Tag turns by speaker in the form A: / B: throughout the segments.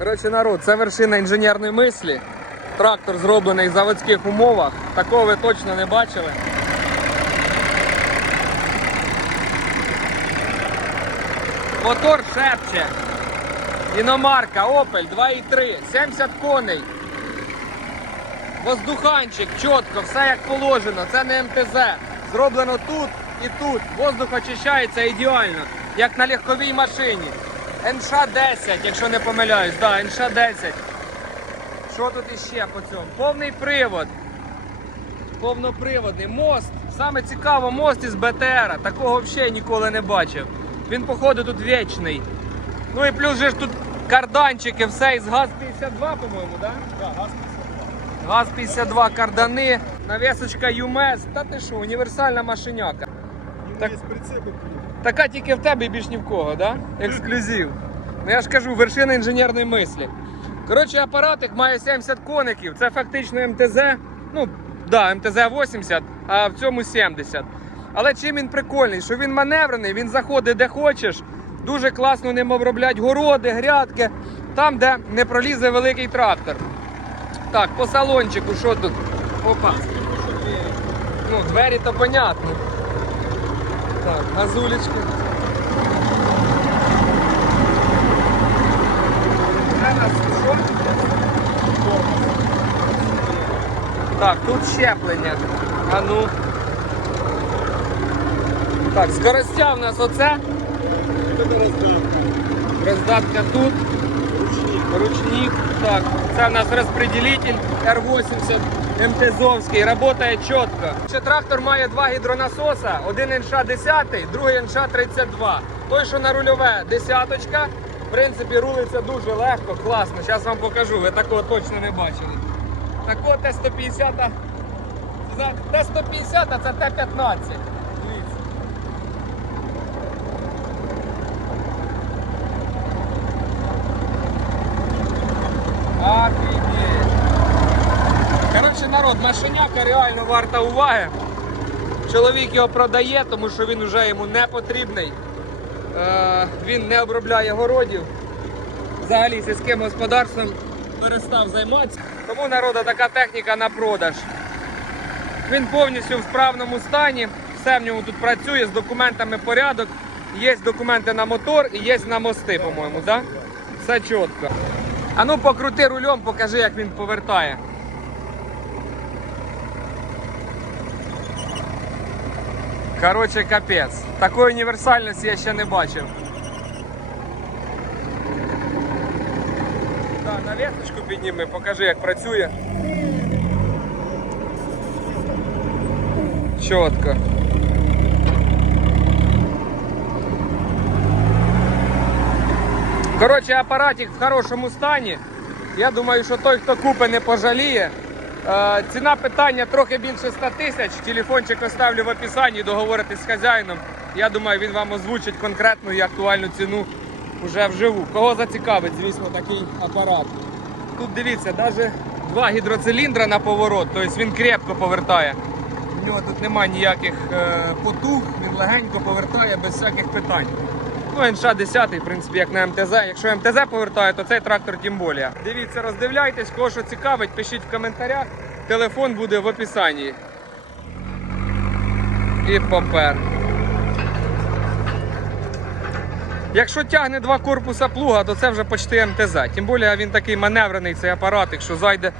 A: Коротше, народ, це вершина інженерної мислі. Трактор зроблений в заводських умовах. Такого ви точно не бачили. Мотор шепче. Іномарка, Opel 2.3, 70 коней. Воздуханчик, чітко, все як положено. Це не МТЗ. Зроблено тут і тут. Воздух очищається ідеально, як на легковій машині. НШ-10, якщо не помиляюсь, да, НШ-10. Що тут іще по цьому? Повний привод. Повноприводний мост. Саме цікаво, мост із БТРа. Такого взагалі ніколи не бачив. Він, походу, тут вічний. Ну і плюс же ж тут карданчики, все із ГАЗ-52, по-моєму, так? Да?
B: Да, газ
A: ГАЗ-52 кардани, навісочка ЮМЕС. Та ти що, універсальна машиняка.
B: Так.
A: Така тільки в тебе і більш ні в кого, да? Ексклюзив. Ну я ж кажу, вершина інженерної мислі. Коротше, апаратик має 70 коників, це фактично МТЗ. Ну, да, МТЗ-80, а в цьому 70. Але чим він прикольний, що він маневрений, він заходить де хочеш. Дуже класно ним оброблять городи, грядки, там, де не пролізе великий трактор. Так, по салончику, що тут? Опа. Ну, двері то понятно. Так, газулечки. Так, тут щеплення. А ну. Так, скоростя в нас оце. Роздатка тут. Ручник. Так, це в нас розпределитель R80 МТЗовський, працює чітко. Ще трактор має два гідронасоса, один НШ-10, другий НШ-32. Той, що на рульове, десяточка. В принципі, рулиться дуже легко, класно. Зараз вам покажу, ви такого точно не бачили. Такого Т-150. Т-150, це Т-15. Дивіться. Офігеть. Коротше, народ, машиняка реально варта уваги. Чоловік його продає, тому що він вже йому не потрібний. Е, він не обробляє городів. Взагалі сільським господарством перестав займатися. Тому народу така техніка на продаж. Він повністю в справному стані. Все в ньому тут працює, з документами порядок. Є документи на мотор і є на мости, по-моєму, так? Все чітко. А ну покрути рулем, покажи, як він повертає. Коротше, капець. Такої універсальності я ще не бачив. Так, на лесточку підніми, покажи, як працює. Чітко. Коротше, апаратик в хорошому стані. Я думаю, що той, хто купить, не пожаліє. Е, ціна питання трохи більше 100 тисяч. Телефончик оставлю в описанні, договоритись з хазяїном. Я думаю, він вам озвучить конкретну і актуальну ціну вже вживу. Кого зацікавить, звісно, такий апарат. Тут дивіться, навіть два гідроциліндра на поворот, тобто він крепко повертає. У нього тут немає ніяких е, потуг, він легенько повертає без всяких питань. Ну, НШ 10, в принципі, як на МТЗ. Якщо МТЗ повертає, то цей трактор тим більше. Дивіться, роздивляйтесь, кого що цікавить, пишіть в коментарях. Телефон буде в описанні. І попер. Якщо тягне два корпуса плуга, то це вже почти МТЗ. Тим більше він такий маневрений, цей апарат, якщо зайде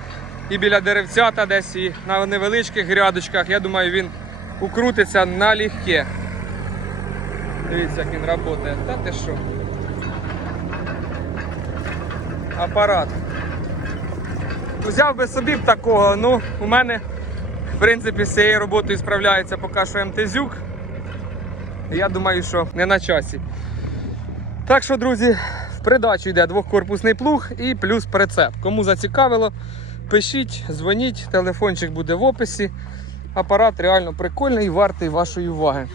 A: і біля деревцята десь, і на невеличких грядочках, я думаю, він укрутиться налегке. Дивіться, як він працює. Та ти що? Апарат. Взяв би собі б такого, ну, у мене, в принципі, з цією роботою справляється поки що МТЗюк. Я думаю, що не на часі. Так що, друзі, в придачу йде двохкорпусний плуг і плюс прицеп. Кому зацікавило, пишіть, дзвоніть, телефончик буде в описі. Апарат реально прикольний і вартий вашої уваги.